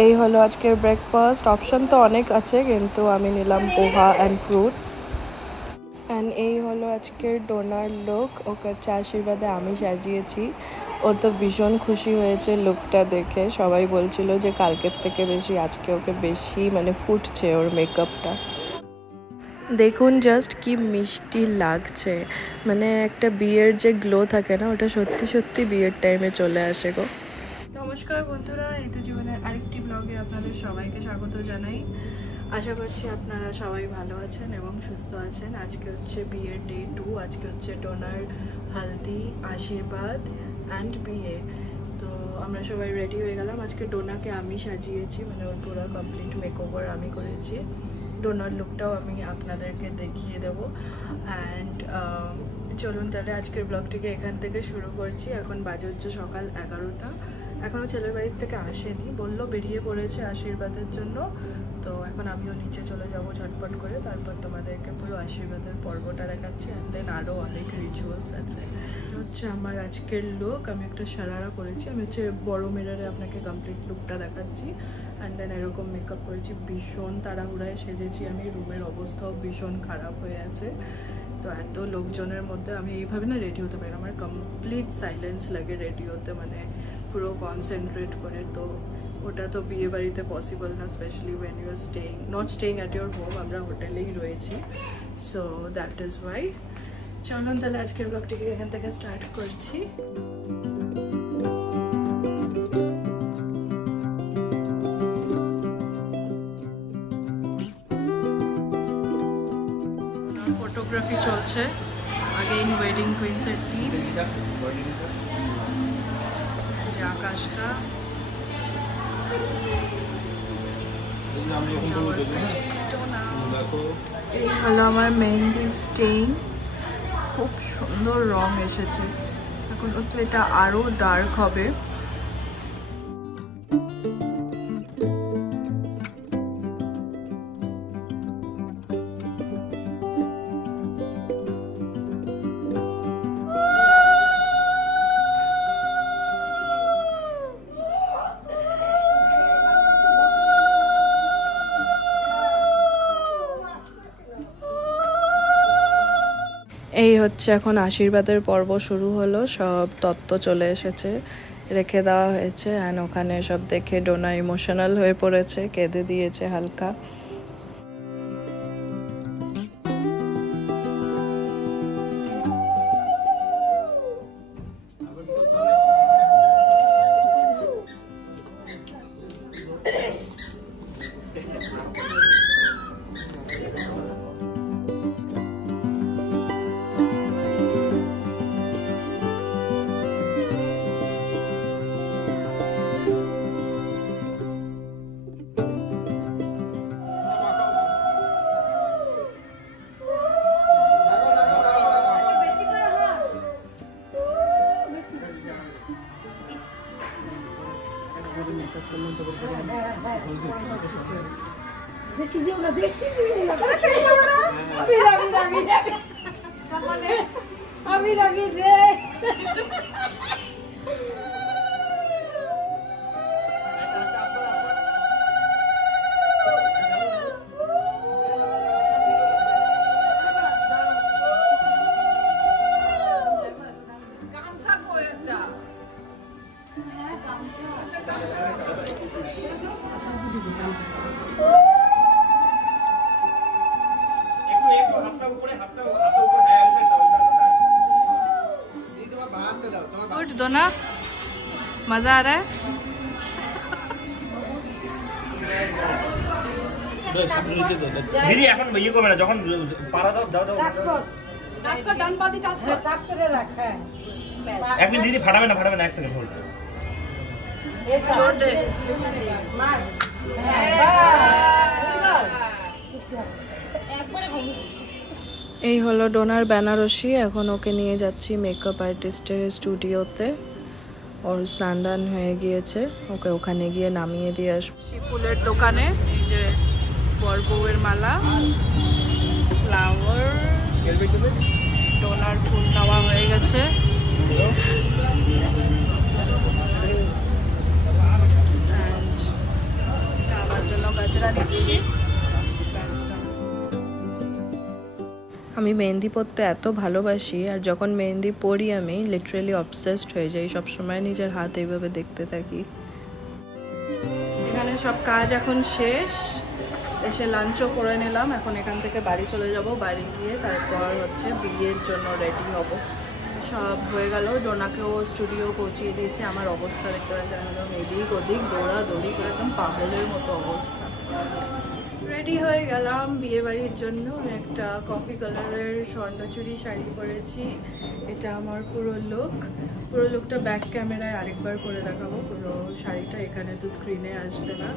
এই হলো আজকের ব্রেকফাস্ট। অপশন তো অনেক আছে, কিন্তু আমি নিলাম পোহা অ্যান্ড ফ্রুটস। অ্যান্ড এই হলো আজকের ডোনার লুক। ওকে হচ্ছে আশীর্বাদে আমি সাজিয়েছি। ও তো ভীষণ খুশি হয়েছে লুকটা দেখে। সবাই বলছিল যে কালকের থেকে বেশি আজকে ওকে বেশি ফুটছে ওর মেকআপটা। দেখুন জাস্ট কি মিষ্টি লাগছে, একটা বিয়ের যে গ্লো থাকে না, ওটা সত্যি সত্যি বিয়ের টাইমে চলে আসে গো। নমস্কার বন্ধুরা, ঋতু জীবনের আরেকটি ব্লগে আপনাদের সবাইকে স্বাগত জানাই। আশা করছি আপনারা সবাই ভালো আছেন এবং সুস্থ আছেন। আজকে হচ্ছে বিয়ের ডে 2। আজকে হচ্ছে ডোনার, হালদি, আশীর্বাদ অ্যান্ড বিয়ে। তো আমরা সবাই রেডি হয়ে গেলাম। আজকে ডোনাকে আমি সাজিয়েছি, ওর পুরো কমপ্লিট মেকওভার আমি করেছি। ডোনার লুকটাও আমি আপনাদেরকে দেখিয়ে দেবো। অ্যান্ড চলুন তাহলে আজকের ব্লগটিকে এখান থেকে শুরু করছি। এখন বাজে হচ্ছে সকাল 11টা। এখনও ছেলের বাড়ির থেকে আসেনি, বললো বেরিয়ে পড়েছে আশীর্বাদের জন্য। তো এখন আমিও নিচে চলে যাব ঝটপট করে, তারপর তোমাদেরকে পুরো আশীর্বাদের পর্বটা দেখাচ্ছি। অ্যান্ড দেন আরও অনেক রিচুয়ালস আছে। হচ্ছে আমার আজকের লুক। আমি একটা সারারা করেছি, আমি হচ্ছে বড় মিররে আপনাকে কমপ্লিট লুকটা দেখাচ্ছি। অ্যান্ড দেন এরকম মেকআপ করেছি, ভীষণ তাড়াহুড়ায় সেজেছি আমি। রুমের অবস্থাও ভীষণ খারাপ হয়ে আছে। তো এত লোকজনের মধ্যে আমি এইভাবে না রেডি হতে পারি, আমার কমপ্লিট সাইলেন্স লাগে রেডি হতে, পুরো কনসেন্ট্রেট করে। তো ওটা তো বিয়ে বাড়িতে পসিবল না, specially when you are not staying at your home. আমরা হোটেলেই রয়েছি, সো দ্যাট ইজ ওয়াই। চলুন তাহলে আজকের ব্লগটিকে এখান থেকে স্টার্ট করছি। ফটোগ্রাফি চলছে, আগেইন ওয়েডিং কুইন্সের টিম। যে আকাশটা, এই হলো আমার মেহেন্দি স্টেইন। খুব সুন্দর রং এসেছে। এখন তো এটা আরো ডার্ক হবে। এই হচ্ছে এখন আশীর্বাদের পর্ব শুরু হলো। সব তত্ত্ব চলে এসেছে, রেখে দেওয়া হয়েছে। অ্যান্ড ওখানে সব দেখে ডোনা ইমোশনাল হয়ে পড়েছে, কেঁদে দিয়েছে হালকা। বেশি দিও না, বেশি দিও না, আমি রাবি রে। दो ना, मजा आ रहा है। दीदी এখন ইয়ে করবে না, যখন পারা দাও দাও দাও টাচ কর, ডান পাতি টাচ কর, টাচ করে রাখ। হ্যাঁ এক মিনিট দিদি, ফাটাবে না এক সেকেন্ড হোল্ড। এই জোর দে মার। একবারে ভেঙে দিচ্ছি। এই হলো ডোনার বেনারসি। এখন ওকে নিয়ে যাচ্ছি মেকআপ আর্টিস্টের স্টুডিওতে। ওর স্নান হয়ে গিয়েছে, ওকে ওখানে গিয়ে নামিয়ে দিয়ে আসবো। ফুলের দোকানে এই যে বর বউয়ের মালা, ফ্লাওয়ার, ডোনার ফুল নেওয়া হয়ে গেছে। নিচ্ছি। আমি মেহেন্দি পরতে এত ভালোবাসি, আর যখন মেহেন্দি পরি আমি লিটারেলি অবসেসড হয়ে যাই, সবসময় নিজের হাত এইভাবে দেখতে থাকি। এখানে সব কাজ এখন শেষ, এসে লাঞ্চও করে নিলাম। এখন এখান থেকে বাড়ি চলে যাব, বাড়ি গিয়ে তারপর হচ্ছে বিয়ের জন্য রেডি হব। সব হয়ে গেল, ডোনাকেও স্টুডিও পৌঁছিয়ে দিয়েছে। আমার অবস্থা দেখতে পাচ্ছি, একদম এদিক ওদিক দৌড়াদৌড়ি করে একদম পাগলের মতো অবস্থা। রেডি হয়ে গেলাম বিয়ে বাড়ির জন্য। একটা কফি কালারের স্বর্ণচুরি শাড়ি পরেছি। এটা আমার পুরো লুকটা ব্যাক ক্যামেরায় আরেকবার করে দেখাবো। পুরো শাড়িটা এখানে তো স্ক্রিনে আসবে না।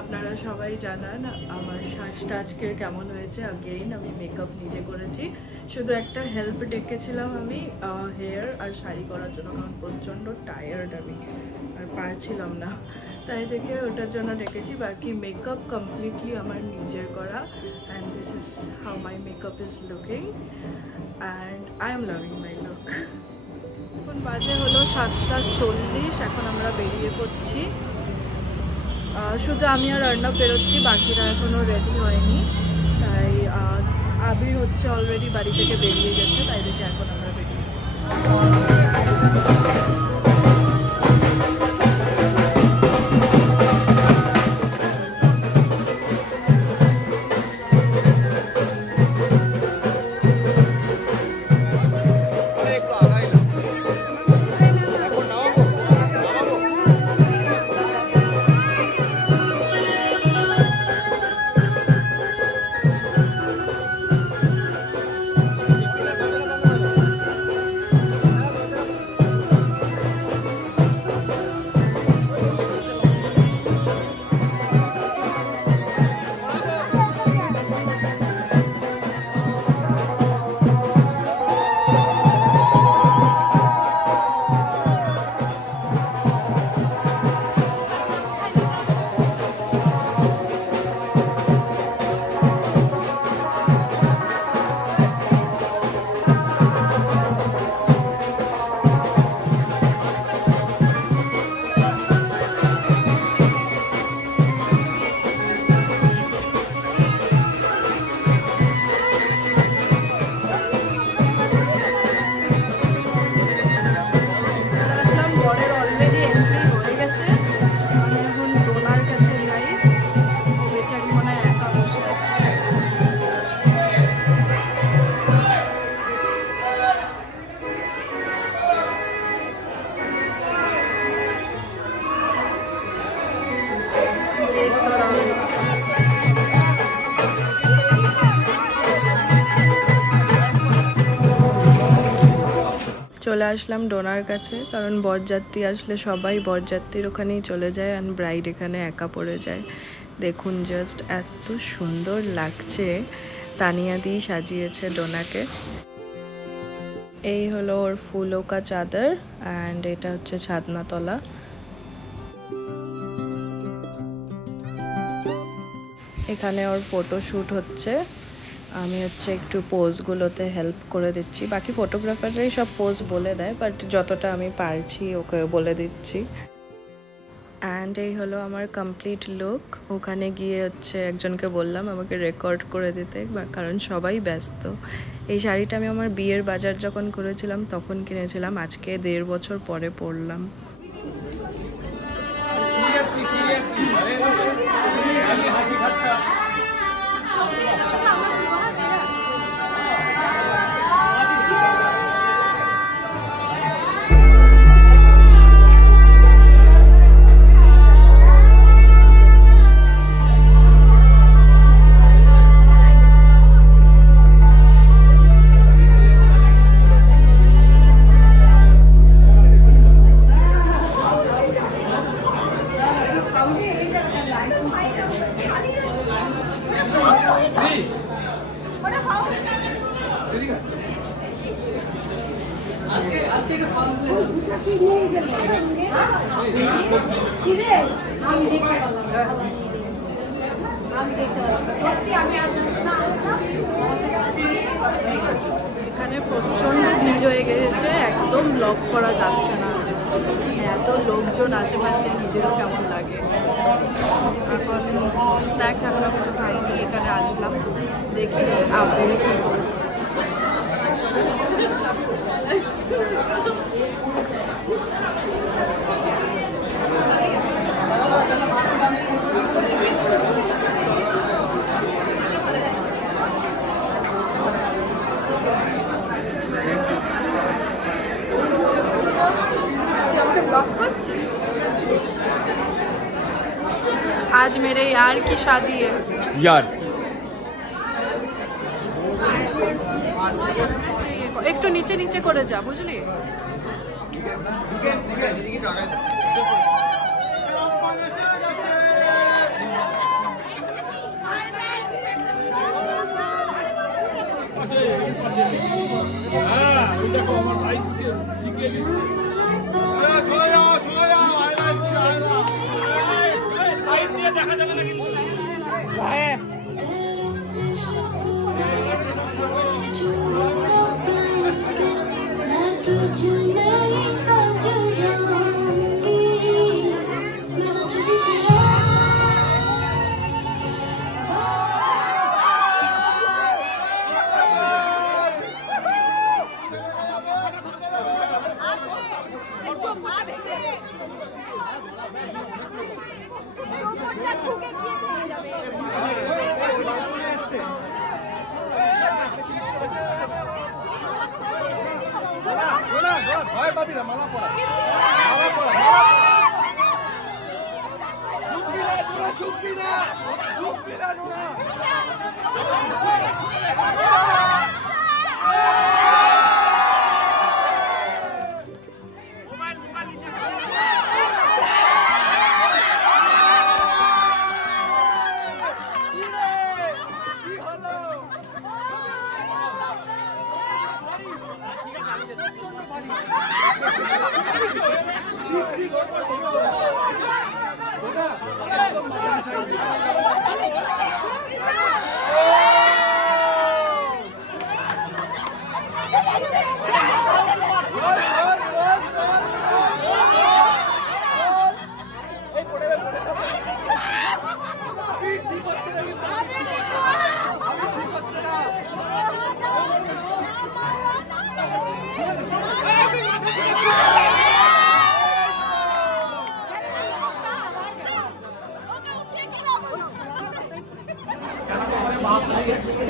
আপনারা সবাই জানান আমার সাজটা আজকের কেমন হয়েছে। আগেইন আমি মেকআপ নিজে করেছি, শুধু একটা হেল্প ডেকেছিলাম আমি হেয়ার আর শাড়ি করার জন্য, কারণ প্রচণ্ড টায়ার্ড আমি আর পারছিলাম না, তাই থেকে ওটার জন্য ডেকেছি। বাকি মেকআপ কমপ্লিটলি আমার নিজের করা। And this is how my makeup is looking and I am loving my look. এখন বাজে হলো 7:40, এখন আমরা বেরিয়ে পড়ছি। শুধু আমি আর অর্ণব বেরোচ্ছি, বাকিরা এখনও রেডি হয়নি। তাই আবি হচ্ছে অলরেডি বাড়ি থেকে বেরিয়ে গেছে, তাই দেখে এখন আমরা বেরিয়ে যাচ্ছি। চলে আসলাম ডোনার কাছে, কারণ বরযাত্রী আসলে সবাই বরযাত্রীর ওখানেই চলে যায় আর ব্রাইড এখানে একা পড়ে যায়। দেখুন জাস্ট এত সুন্দর লাগছে, তানিয়া দিয়ে সাজিয়েছে ডোনাকে। এই হলো ওর ফুলো কা চাদর অ্যান্ড এটা হচ্ছে ছাদনাতলা। এখানে ওর ফটোশ্যুট হচ্ছে, আমি হচ্ছে একটু পোজগুলোতে হেল্প করে দিচ্ছি। বাকি ফটোগ্রাফাররাই সব পোজ বলে দেয়, বাট যতটা আমি পারছি ওকে বলে দিচ্ছি। অ্যান্ড এই হলো আমার কমপ্লিট লুক। ওখানে গিয়ে হচ্ছে একজনকে বললাম আমাকে রেকর্ড করে দিতে, কারণ সবাই ব্যস্ত। এই শাড়িটা আমি আমার বিয়ের বাজার যখন করেছিলাম তখন কিনেছিলাম, আজকে 1.5 বছর পরে পরলাম। এখানে প্রচন্ড ভিড় হয়ে গেছে, একদম ব্লক করা যাচ্ছে না, এত লোকজন আশেপাশে, নিজেরও কেমন লাগে। এখন স্ন্যাক্স এখনো কিছু খাইনি, এখানে আসলাম দেখি আপনি কি বলছে। आज मेरे यार की शादी है। यार একটু নিচে নিচে করে যা, বুঝলি?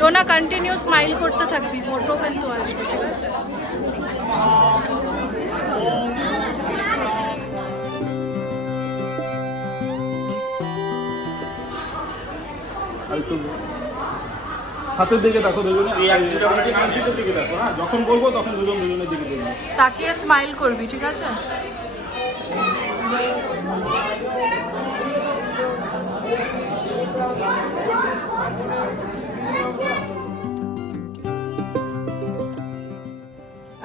ডোনা কন্টিনিউ স্মাইল করতে থাকবি, ফটো কিন্তু আসবে, ঠিক আছে? হাতের দিকে দেখো দুজনে, আংটিটার দিকে দেখো, হ্যাঁ যখন বলবো তখন দুজনের দিকে দেখবে, তাকিয়ে স্মাইল করবি, ঠিক আছে?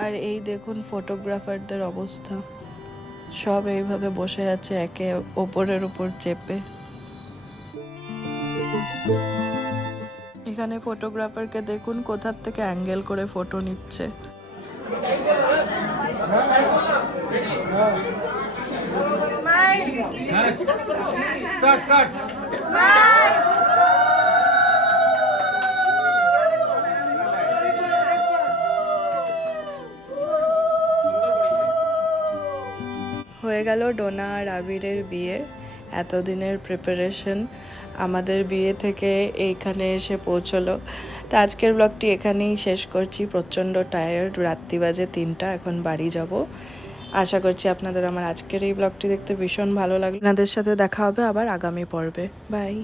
আর এই দেখুন ফটোগ্রাফারদের অবস্থা, সব এইভাবে বসে আছে একে ওপরের উপর চেপে। এখানে ফটোগ্রাফারকে দেখুন কোথার থেকে অ্যাঙ্গেল করে ফটো নিচ্ছে। হয়ে গেল ডোনা আর আবিরের বিয়ে। এতদিনের প্রিপারেশন আমাদের বিয়ে থেকে এইখানে এসে পৌঁছলো। তো আজকের ব্লগটি এখানেই শেষ করছি। প্রচণ্ড টায়ার্ড, রাত্রি বাজে 3টা, এখন বাড়ি যাব। আশা করছি আপনাদের আমার আজকের এই ব্লগটি দেখতে ভীষণ ভালো লাগলো। আপনাদের সাথে দেখা হবে আবার আগামী পর্বে। বাই।